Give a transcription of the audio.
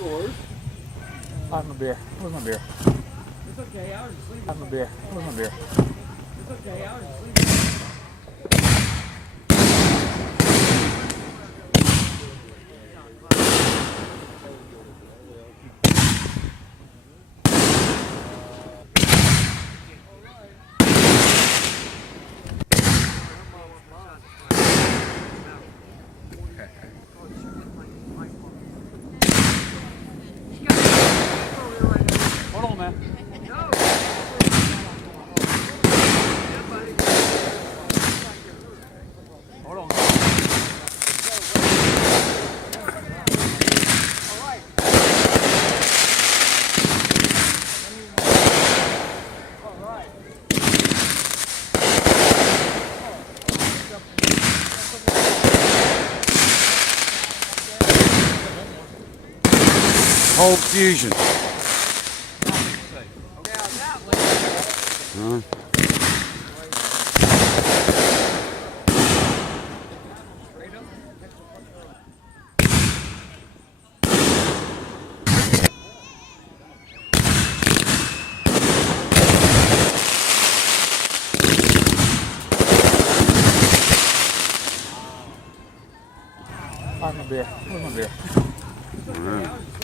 Where's my beer? Where's my beer? It's okay, I was asleep. Where's my beer? Where's my beer? It's okay, I was asleep. Hold on, man. Hold on. Cold fusion. Huh? Where's my beer? Where's my beer? All right.